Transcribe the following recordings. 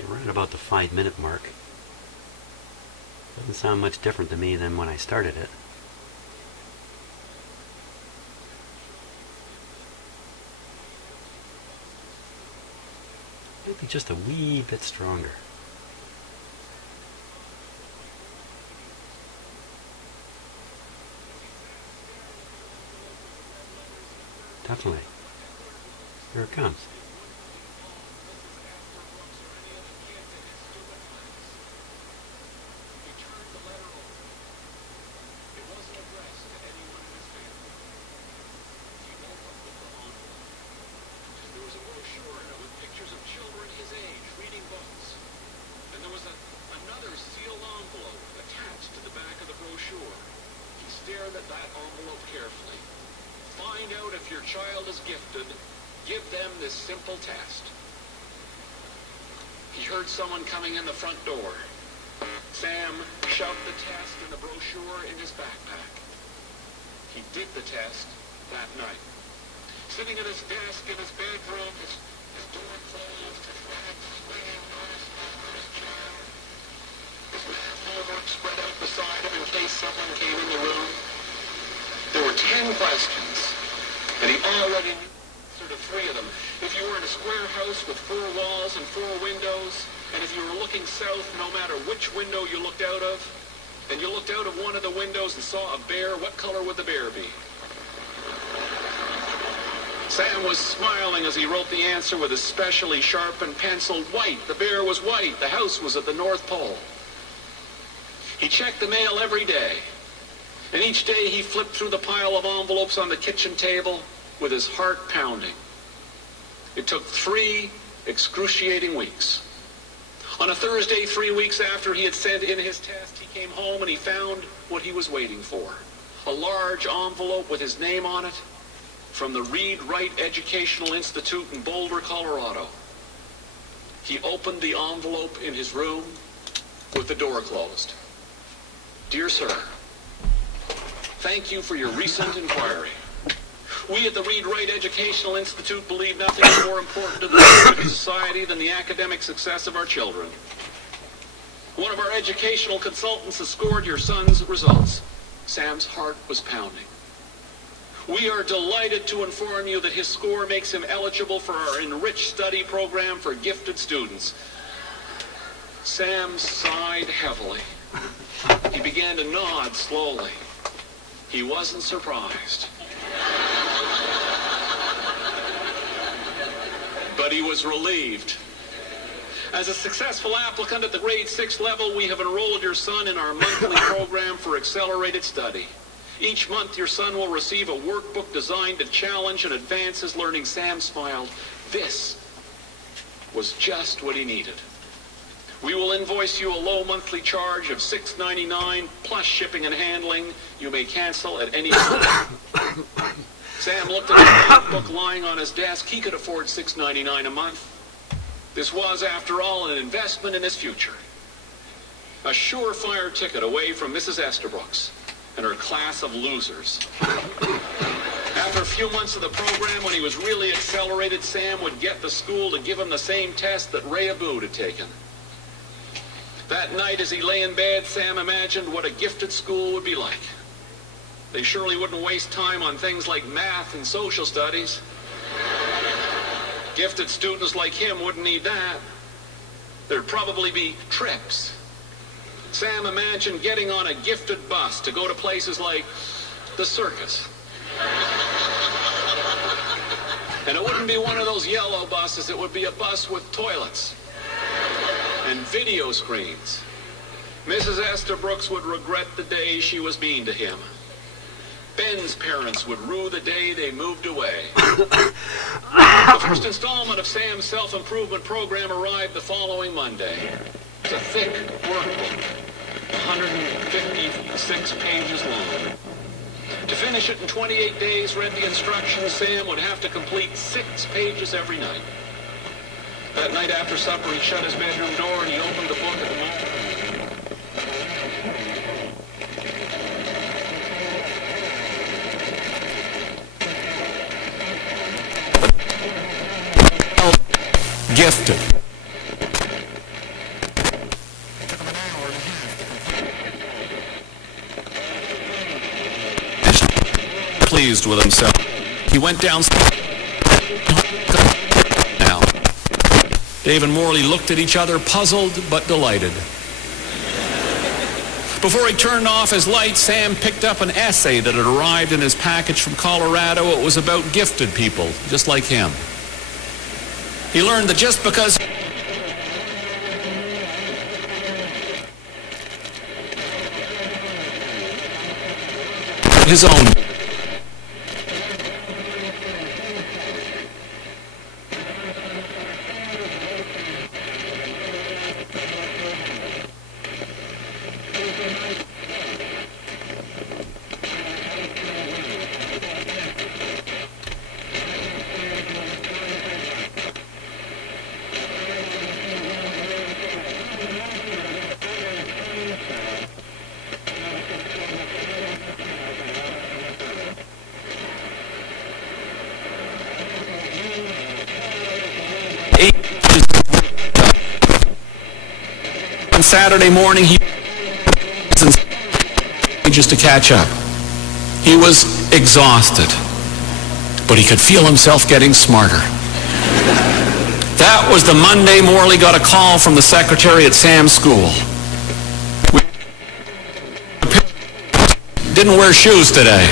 Okay, right about the 5-minute mark. Doesn't sound much different to me than when I started it. Maybe just a wee bit stronger. Definitely. Here it comes. At that envelope carefully. Find out if your child is gifted. Give them this simple test. He heard someone coming in the front door. Sam shoved the test and the brochure in his backpack. He did the test that night. Sitting at his desk in his bedroom, his door closed, his legs swinging on his chair. His homework spread out beside him in case someone came in the room. There were 10 questions, and he already knew the answer to 3 of them. If you were in a square house with 4 walls and 4 windows, and if you were looking south, no matter which window you looked out of, and you looked out of one of the windows and saw a bear, what color would the bear be? Sam was smiling as he wrote the answer with a specially sharpened pencil. White. The bear was white. The house was at the North Pole. He checked the mail every day. And each day he flipped through the pile of envelopes on the kitchen table with his heart pounding. It took 3 excruciating weeks. On a Thursday, 3 weeks after he had sent in his test, he came home and he found what he was waiting for. A large envelope with his name on it from the Read-Write Educational Institute in Boulder, Colorado. He opened the envelope in his room with the door closed. Dear sir, thank you for your recent inquiry. We at the Read-Write Educational Institute believe nothing is more important to the society than the academic success of our children. One of our educational consultants has scored your son's results. Sam's heart was pounding. We are delighted to inform you that his score makes him eligible for our enriched study program for gifted students. Sam sighed heavily. He began to nod slowly. He wasn't surprised. But he was relieved. As a successful applicant at the grade 6 level, we have enrolled your son in our monthly program for accelerated study. Each month, your son will receive a workbook designed to challenge and advance his learning. Sam smiled. This was just what he needed. We will invoice you a low monthly charge of $6.99 plus shipping and handling. You may cancel at any time. Sam looked at the book lying on his desk. He could afford $6.99 a month. This was, after all, an investment in his future. A surefire ticket away from Mrs. Estabrooks and her class of losers. After a few months of the program, when he was really accelerated, Sam would get the school to give him the same test that Ray Abood had taken. That night, as he lay in bed, Sam imagined what a gifted school would be like. They surely wouldn't waste time on things like math and social studies. Gifted students like him wouldn't need that. There'd probably be trips. Sam imagined getting on a gifted bus to go to places like the circus. And it wouldn't be one of those yellow buses. It would be a bus with toilets and video screens. Mrs. Estabrooks would regret the day she was mean to him. Ben's parents would rue the day they moved away. The first installment of Sam's self-improvement program arrived the following Monday. It's a thick workbook, 156 pages long. To finish it in 28 days, read the instructions, Sam would have to complete 6 pages every night. That night after supper, he shut his bedroom door and he opened the book at the moment. Gifted. pleased with himself. He went downstairs. Now, Dave and Morley looked at each other, puzzled but delighted. Before he turned off his light, Sam picked up an essay that had arrived in his package from Colorado. It was about gifted people, just like him. He learned that just because his own on Saturday morning, he just to catch up. He was exhausted, but he could feel himself getting smarter. That was the Monday Morley got a call from the secretary at Sam's school. We didn't wear shoes today.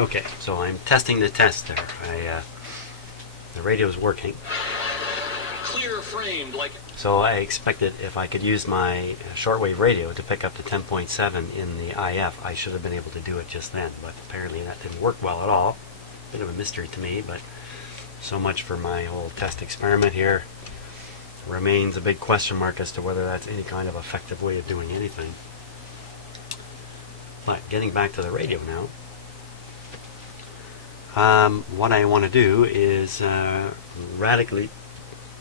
Okay, so I'm testing the tester. The radio's working. Clear framed like. So I expected if I could use my shortwave radio to pick up the 10.7 in the IF, I should have been able to do it just then. But apparently that didn't work well at all. Bit of a mystery to me, but so much for my whole test experiment here. Remains a big question mark as to whether that's any kind of effective way of doing anything. But getting back to the radio now. What I want to do is radically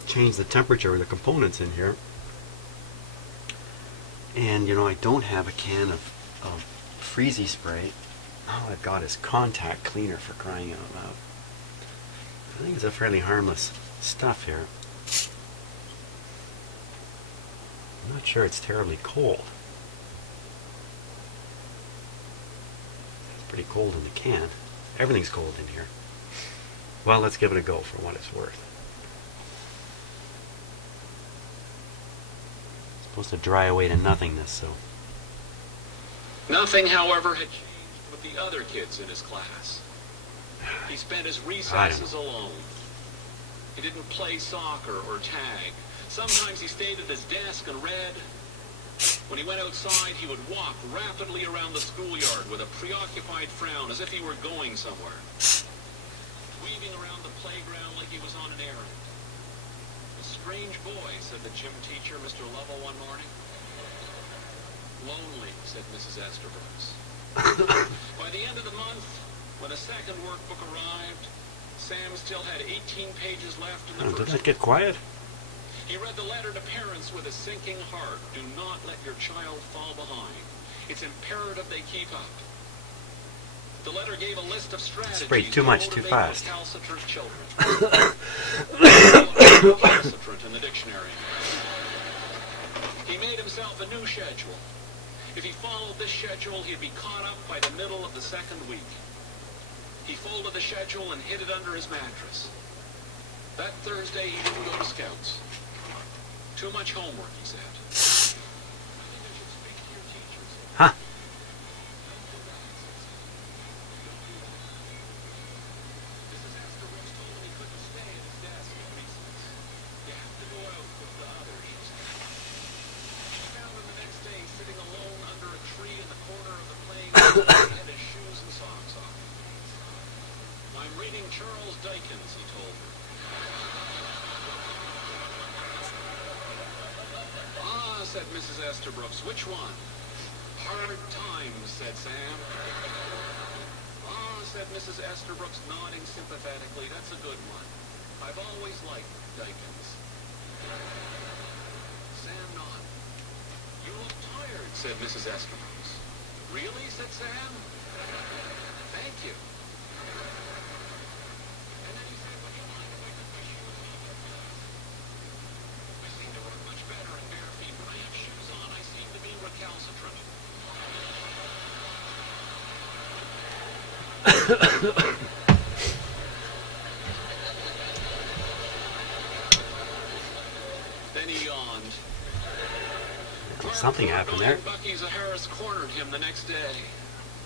change the temperature of the components in here. And you know, I don't have a can of freezy spray. All I've got is contact cleaner, for crying out loud. I think it's a fairly harmless stuff here. I'm not sure it's terribly cold. It's pretty cold in the can. Everything's cold in here. Well, let's give it a go for what it's worth. It's supposed to dry away to nothingness, so. Nothing, however, had changed with the other kids in his class. He spent his recesses alone. He didn't play soccer or tag. Sometimes he stayed at his desk and read. When he went outside, he would walk rapidly around the schoolyard with a preoccupied frown as if he were going somewhere. Weaving around the playground like he was on an errand. A strange boy, said the gym teacher, Mr. Lovell, one morning. Lonely, said Mrs. Esterbrook. By the end of the month, when a second workbook arrived, Sam still had 18 pages left in the first. Did that get quiet? He read the letter to parents with a sinking heart. Do not let your child fall behind. It's imperative they keep up. The letter gave a list of strategies sprayed too much too fast. Recalcitrant children. Recalcitrant in the dictionary. He made himself a new schedule. If he followed this schedule, he'd be caught up by the middle of the second week. He folded the schedule and hid it under his mattress. That Thursday, he didn't go to Scouts. Too much homework, he said. I think I should speak to your teachers. Huh. Mrs. Esther Brooks told him he couldn't stay at his desk at recess. You have to go out with the others, she said. She found him the next day sitting alone under a tree in the corner of the playing area. He had his shoes and socks off. I'm reading Charles Dickens, he told her. Ah, said Mrs. Esther Brooks. Which one? Hard Times, said Sam. Ah, said Mrs. Esther Brooks, nodding sympathetically. That's a good one. I've always liked Dickens. Sam nodded. You look tired, said Mrs. Esther Brooks. Really, said Sam. Thank you. And then he said, would you mind if I took my shoes off? I seem to work much better in bare feet. When I have shoes on, I seem to be recalcitrant. Then he yawned. Something happened there. Bucky Zaharis cornered him the next day.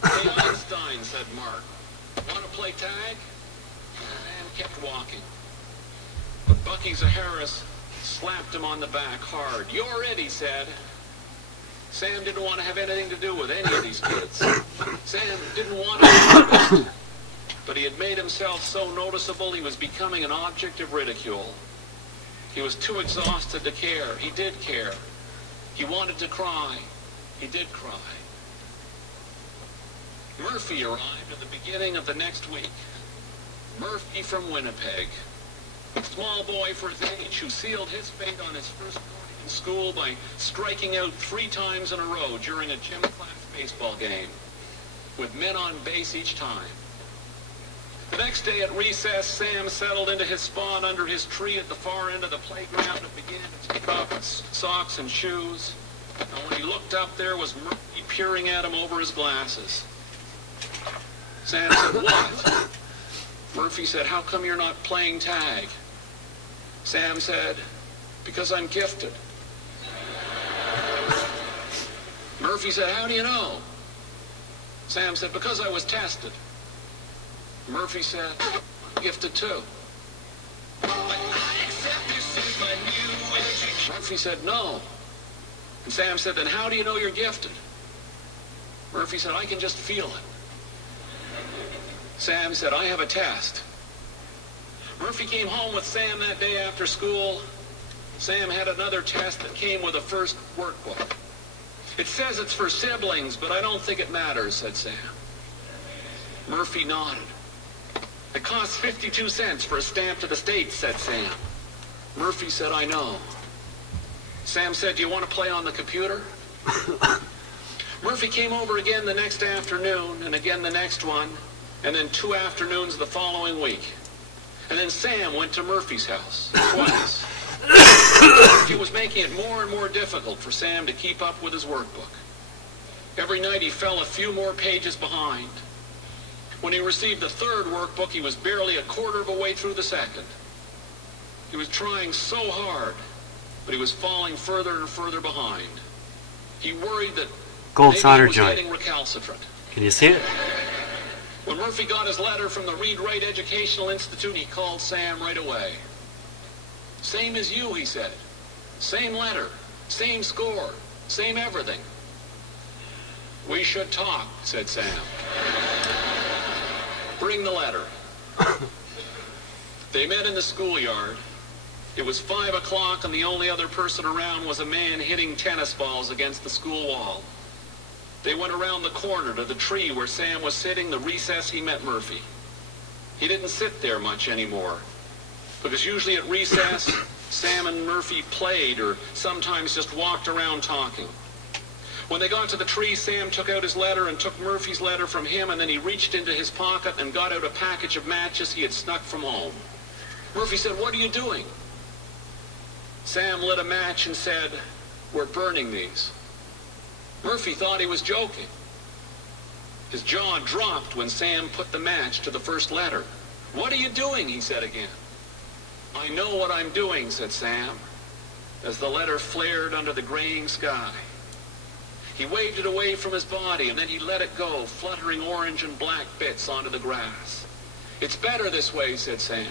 Hey, Einstein, said Mark. Want to play tag? And kept walking. But Bucky Zaharis slapped him on the back hard. You're it, he said. Sam didn't want to have anything to do with any of these kids. Sam didn't want to be noticed. But he had made himself so noticeable he was becoming an object of ridicule. He was too exhausted to care. He did care. He wanted to cry. He did cry. Murphy arrived at the beginning of the next week. Murphy from Winnipeg. A small boy for his age who sealed his fate on his first morning in school by striking out 3 times in a row during a gym class baseball game, with men on base each time. The next day at recess, Sam settled into his spot under his tree at the far end of the playground and began to take off his socks and shoes. And when he looked up, there was Murphy peering at him over his glasses. Sam said, what? Murphy said, how come you're not playing tag? Sam said, because I'm gifted. Murphy said, how do you know? Sam said, because I was tested. Murphy said, I'm gifted too. Murphy said, no. And Sam said, then how do you know you're gifted? Murphy said, I can just feel it. Sam said, I have a test. Murphy came home with Sam that day after school. Sam had another test that came with a first workbook. It says it's for siblings, but I don't think it matters, said Sam. Murphy nodded. It costs 52 cents for a stamp to the States, said Sam. Murphy said, I know. Sam said, do you want to play on the computer? Murphy came over again the next afternoon, and again the next one, and then 2 afternoons the following week. And then Sam went to Murphy's house twice. Murphy was making it more and more difficult for Sam to keep up with his workbook. Every night he fell a few more pages behind. When he received the third workbook, he was barely a quarter of a way through the second. He was trying so hard, but he was falling further and further behind. He worried that gold maybe solder he was joint. getting recalcitrant. Can you see it? When Murphy got his letter from the Read-Write Educational Institute, he called Sam right away. Same as you, he said. Same letter, same score, same everything. We should talk, said Sam. Bring the letter. They met in the schoolyard. It was 5 o'clock and the only other person around was a man hitting tennis balls against the school wall. They went around the corner to the tree where Sam was sitting. The recess he met Murphy. He didn't sit there much anymore, because usually at recess, Sam and Murphy played or sometimes just walked around talking. When they got to the tree, Sam took out his letter and took Murphy's letter from him, and then he reached into his pocket and got out a package of matches he had snuck from home. Murphy said, "What are you doing?" Sam lit a match and said, "We're burning these." Murphy thought he was joking. His jaw dropped when Sam put the match to the first letter. "What are you doing?" he said again. "I know what I'm doing," said Sam, as the letter flared under the graying sky. He waved it away from his body, and then he let it go, fluttering orange and black bits onto the grass. "It's better this way," said Sam,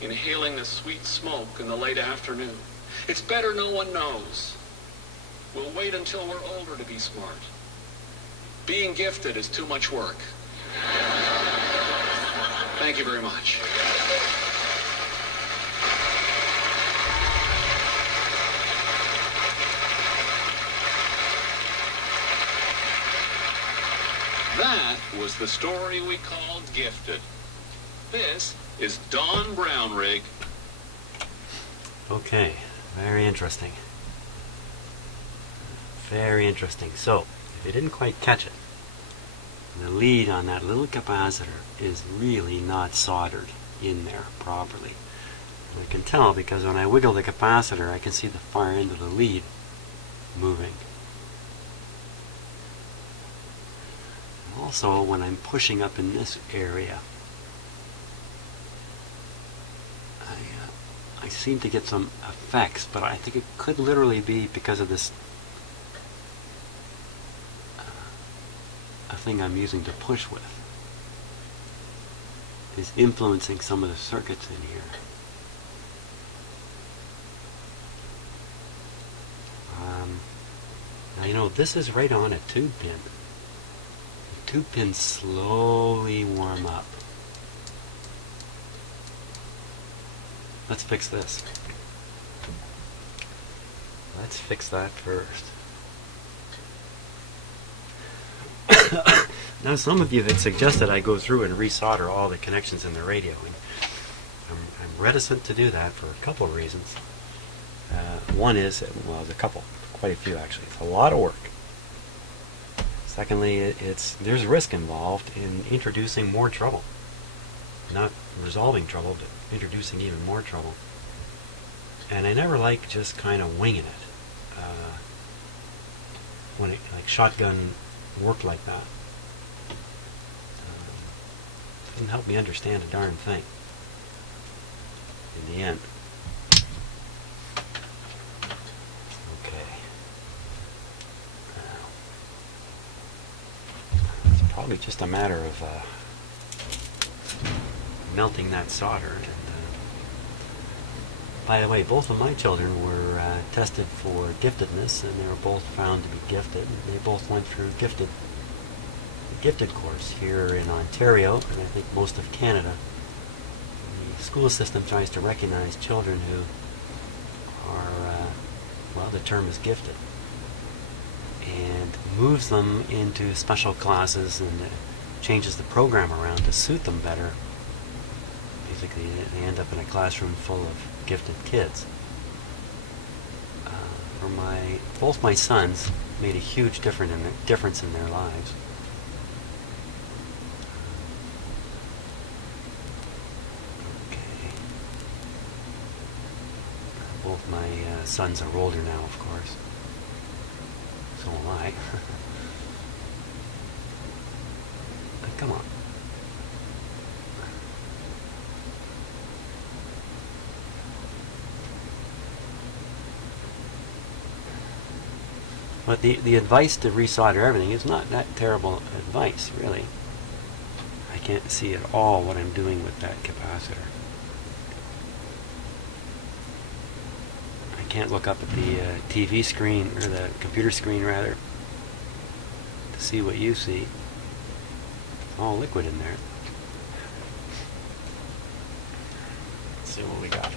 inhaling the sweet smoke in the late afternoon. "It's better no one knows. We'll wait until we're older to be smart. Being gifted is too much work." Thank you very much. That was the story we called Gifted. This is Don Brownrigg. Okay, very interesting. Very interesting. So, if you didn't quite catch it, the lead on that little capacitor is really not soldered in there properly. And I can tell because when I wiggle the capacitor, I can see the far end of the lead moving. Also, when I'm pushing up in this area, I seem to get some effects, but I think it could literally be because of this a thing I'm using to push with is influencing some of the circuits in here. Now, you know, this is right on a tube pin. The tube pins slowly warm up. Let's fix this. Let's fix that first. Now, some of you had suggested I go through and resolder all the connections in the radio, and I'm reticent to do that for a couple of reasons. One is, well, there's a couple, quite a few actually. It's a lot of work. Secondly, there's a risk involved in introducing more trouble. Not resolving trouble, but introducing even more trouble. And I never like just kind of winging it. When it, like shotgun work like that. Didn't help me understand a darn thing in the end. Okay. It's probably just a matter of melting that solder. And, by the way, both of my children were tested for giftedness, and they were both found to be gifted. And they both went through the gifted course here in Ontario, and I think most of Canada. The school system tries to recognize children who are, well, the term is gifted, and moves them into special classes and changes the program around to suit them better. Basically, they end up in a classroom full of gifted kids. Both my sons made a huge difference in their lives. Okay. Both my sons are older now, of course. So am I. But come on. But the advice to resolder everything is not that terrible advice, really. I can't see at all what I'm doing with that capacitor. I can't look up at the TV screen, or the computer screen rather, to see what you see. It's all liquid in there. Let's see what we got.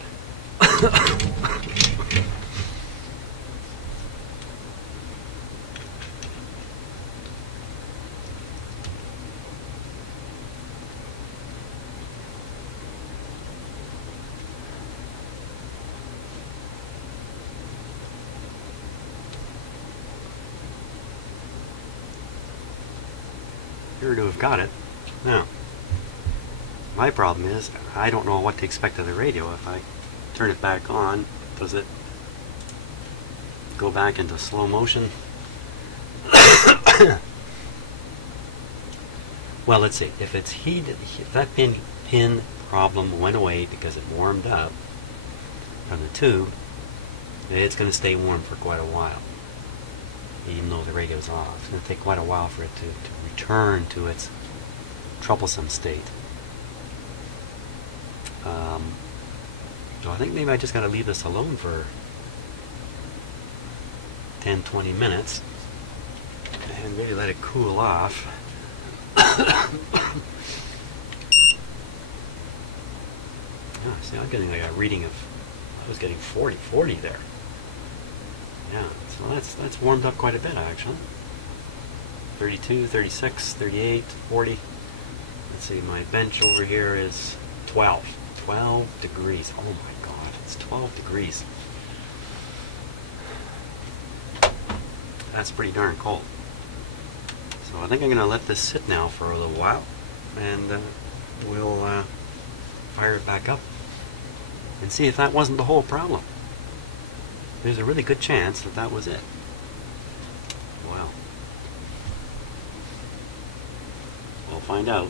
appear to have got it. Now, my problem is I don't know what to expect of the radio. If I turn it back on, does it go back into slow motion? Well, let's see. If it's heated, if that pin problem went away because it warmed up from the tube, it's going to stay warm for quite a while, even though the radio's off. It's going to take quite a while for it to return to its troublesome state. So I think maybe I just got to leave this alone for 10-20 minutes and maybe let it cool off. See, I'm getting like a reading of, I was getting 40 there. Yeah, so that's warmed up quite a bit actually. 32, 36, 38, 40. Let's see, my bench over here is 12 degrees. Oh my god, it's 12 degrees. That's pretty darn cold. So I think I'm going to let this sit now for a little while, and we'll fire it back up and see if that wasn't the whole problem. There's a really good chance that that was it. Well, we'll find out.